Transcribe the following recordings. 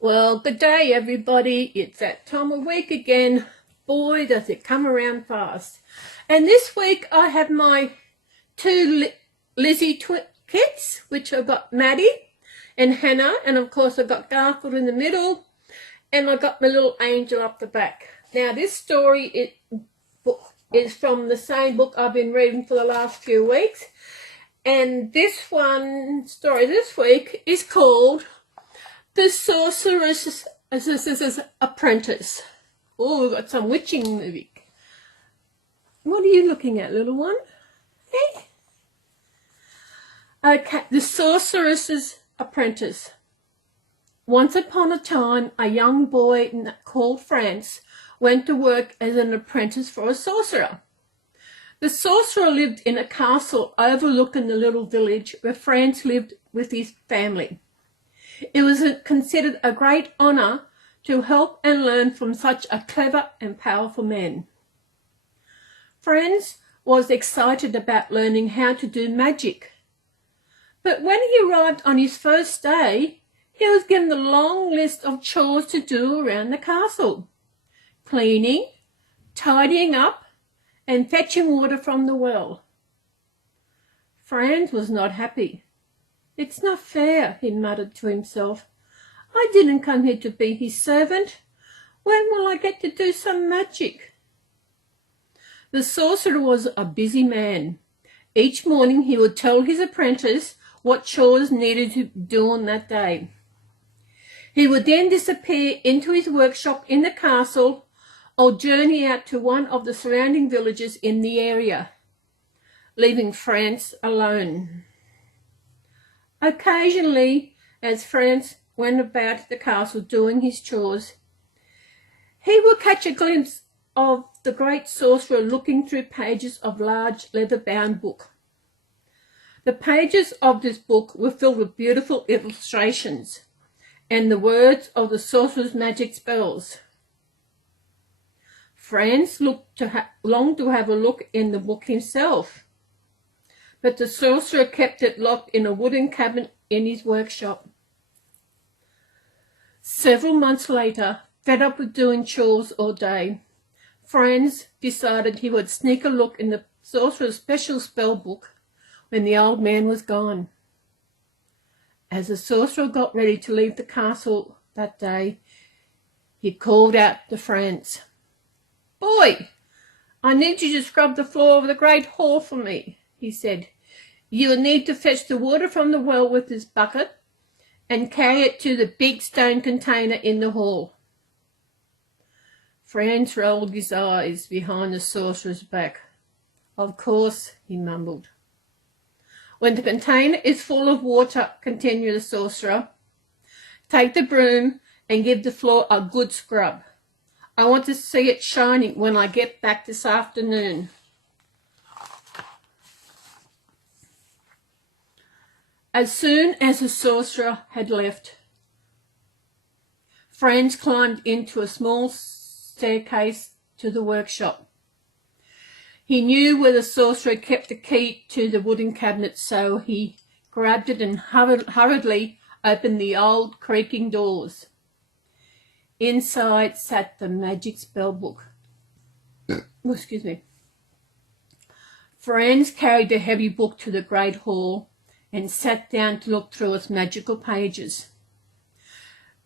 Well, good day, everybody. It's that time of week again. Boy, does it come around fast. And this week I have my two Lizzie kids, which I've got Maddie and Hannah, and of course I've got Garfield in the middle, and I've got my little angel up the back. Now, this story is from the same book I've been reading for the last few weeks, and this story this week is called The Sorcerers Apprentice. Oh, we've got some witching movie. What are you looking at, little one? Hey? Okay, The Sorcerers Apprentice. Once upon a time, a young boy called Franz went to work as an apprentice for a sorcerer. The sorcerer lived in a castle overlooking the little village where Franz lived with his family. It was considered a great honour to help and learn from such a clever and powerful man. Franz was excited about learning how to do magic. But when he arrived on his first day, he was given a long list of chores to do around the castle: cleaning, tidying up, and fetching water from the well. Franz was not happy. "It's not fair," he muttered to himself. "I didn't come here to be his servant. When will I get to do some magic?" The sorcerer was a busy man. Each morning he would tell his apprentice what chores needed to be done that day. He would then disappear into his workshop in the castle or journey out to one of the surrounding villages in the area, leaving Franz alone. Occasionally, as Franz went about the castle doing his chores, he would catch a glimpse of the great sorcerer looking through pages of large leather-bound book. The pages of this book were filled with beautiful illustrations and the words of the sorcerer's magic spells. Franz longed to have a look in the book himself, but the sorcerer kept it locked in a wooden cabinet in his workshop. Several months later, fed up with doing chores all day, Franz decided he would sneak a look in the sorcerer's special spell book when the old man was gone. As the sorcerer got ready to leave the castle that day, he called out to Franz. "Boy, I need you to scrub the floor of the great hall for me," he said. "You will need to fetch the water from the well with this bucket and carry it to the big stone container in the hall." Franz rolled his eyes behind the sorcerer's back. "Of course," he mumbled. "When the container is full of water," continued the sorcerer, "take the broom and give the floor a good scrub. I want to see it shining when I get back this afternoon." As soon as the sorcerer had left, Franz climbed into a small staircase to the workshop. He knew where the sorcerer kept the key to the wooden cabinet, so he grabbed it and hurriedly opened the old creaking doors. Inside sat the magic spell book. Excuse me. Franz carried the heavy book to the great hall and sat down to look through its magical pages.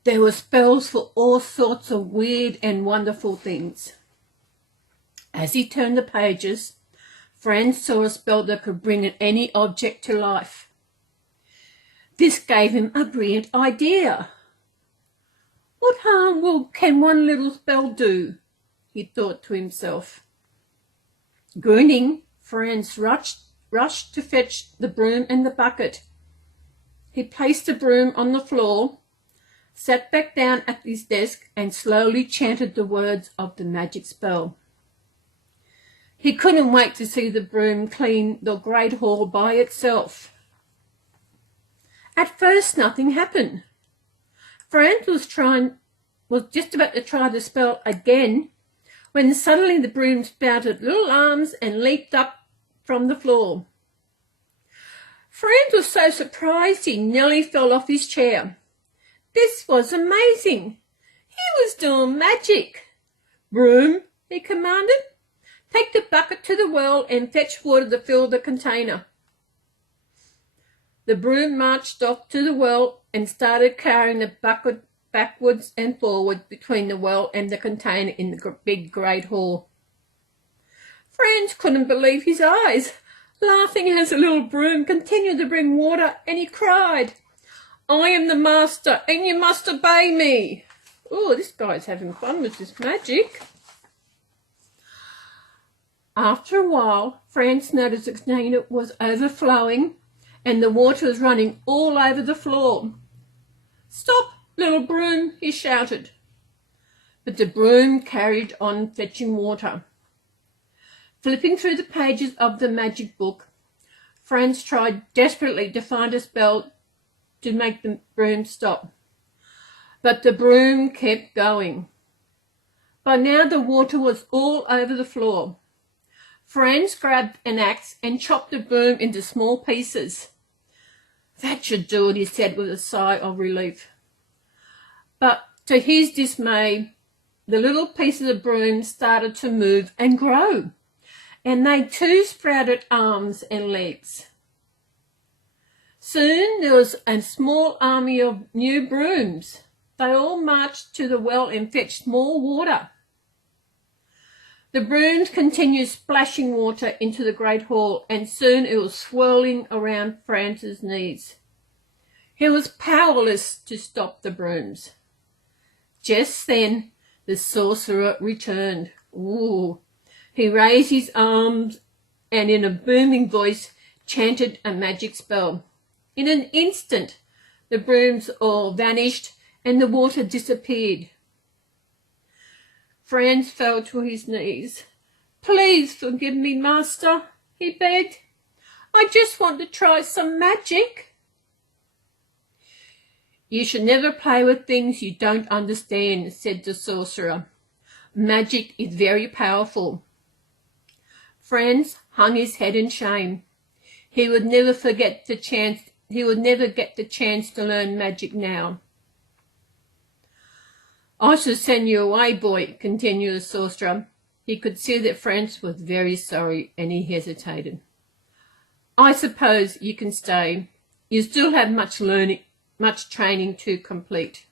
There were spells for all sorts of weird and wonderful things. As he turned the pages, Franz saw a spell that could bring any object to life. This gave him a brilliant idea. "What harm can one little spell do?" he thought to himself. Grinning, Franz rushed to fetch the broom and the bucket. He placed the broom on the floor, sat back down at his desk, and slowly chanted the words of the magic spell. He couldn't wait to see the broom clean the great hall by itself. At first, nothing happened. Franz was just about to try the spell again when suddenly the broom sprouted little arms and leaped up from the floor. Franz was so surprised he nearly fell off his chair. This was amazing. He was doing magic. "Broom," he commanded, "take the bucket to the well and fetch water to fill the container." The broom marched off to the well and started carrying the bucket backwards and forwards between the well and the container in the big great hall. Franz couldn't believe his eyes, laughing as the little broom continued to bring water, and he cried, "I am the master and you must obey me." Oh, this guy's having fun with this magic. After a while, Franz noticed the container was overflowing and the water was running all over the floor. "Stop, little broom," he shouted. But the broom carried on fetching water. Flipping through the pages of the magic book, Franz tried desperately to find a spell to make the broom stop. But the broom kept going. By now the water was all over the floor. Franz grabbed an axe and chopped the broom into small pieces. "That should do it," he said with a sigh of relief. But to his dismay, the little pieces of broom started to move and grow, and they too sprouted arms and legs. Soon there was a small army of new brooms. They all marched to the well and fetched more water. The brooms continued splashing water into the great hall, and soon it was swirling around Franz's knees. He was powerless to stop the brooms. Just then the sorcerer returned. Ooh. He raised his arms and in a booming voice chanted a magic spell. In an instant the brooms all vanished and the water disappeared. Franz fell to his knees. "Please forgive me, master," he begged. "I just want to try some magic." "You should never play with things you don't understand," said the sorcerer. "Magic is very powerful." Franz hung his head in shame. He would never get the chance to learn magic now. "I shall send you away, boy," continued the sorcerer. He could see that Franz was very sorry, and he hesitated. "I suppose you can stay. You still have much training to complete."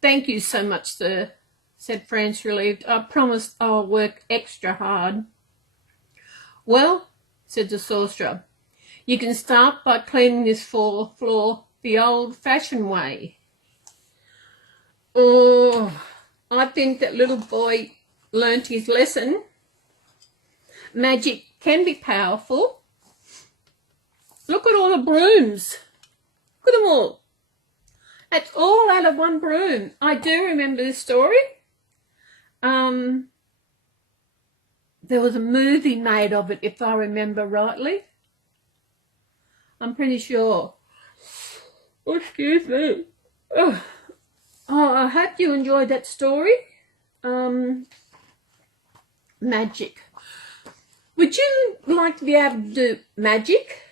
"Thank you so much, sir," said Franz, relieved. "I promise I'll work extra hard." "Well," said the sorcerer, "you can start by cleaning this floor the old-fashioned way." Oh, I think that little boy learnt his lesson. Magic can be powerful. Look at all the brooms. Look at them all. That's all out of one broom. I do remember this story. There was a movie made of it, if I remember rightly. I'm pretty sure. Oh, excuse me. Oh, I hope you enjoyed that story. Magic. Would you like to be able to do magic?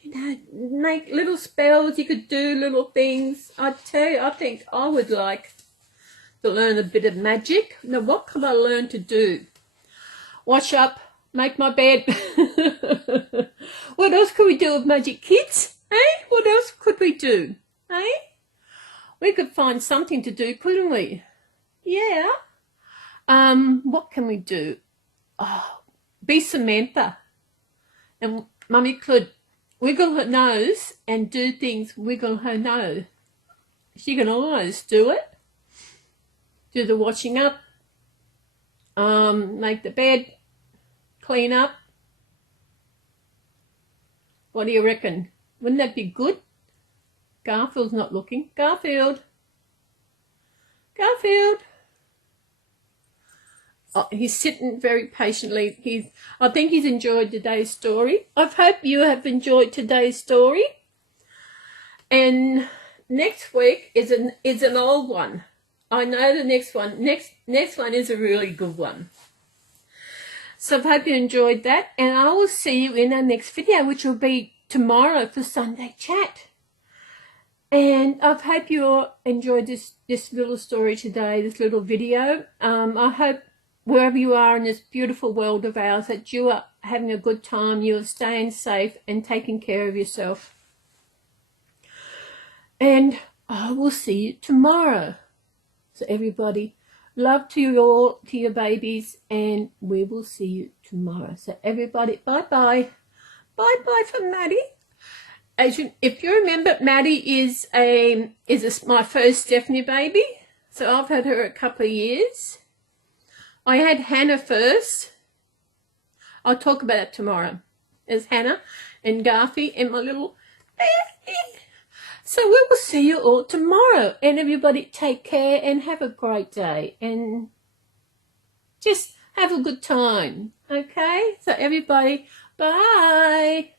You know, make little spells, you could do little things. I tell you, I think I would like to learn a bit of magic. Now, what could I learn to do? Wash up, make my bed. What else could we do with magic, kids? What else could we do? We could find something to do, couldn't we? Yeah. What can we do? Oh, be Samantha. And Mummy could wiggle her nose and do things, wiggle her nose. She can always do it. Do the washing up, make the bed, clean up. What do you reckon? Wouldn't that be good? Garfield's not looking. Garfield. Garfield. Oh, he's sitting very patiently. I think he's enjoyed today's story. I hope you have enjoyed today's story. And next week is an old one. I know the next one. Next one is a really good one. So I hope you enjoyed that, and I will see you in our next video, which will be tomorrow for Sunday Chat. And I hope you all enjoyed this little story today, this little video. I hope wherever you are in this beautiful world of ours that you are having a good time, you are staying safe and taking care of yourself. And I will see you tomorrow. So everybody, love to you all, to your babies, and we will see you tomorrow. So everybody, bye-bye. Bye-bye from Maddie. If you remember, Maddie is my first Stephanie baby. So I've had her a couple of years. I had Hannah first. I'll talk about it tomorrow. There's Hannah and Garfi and my little baby. So we will see you all tomorrow. And everybody take care and have a great day. And just have a good time. Okay? So everybody, bye.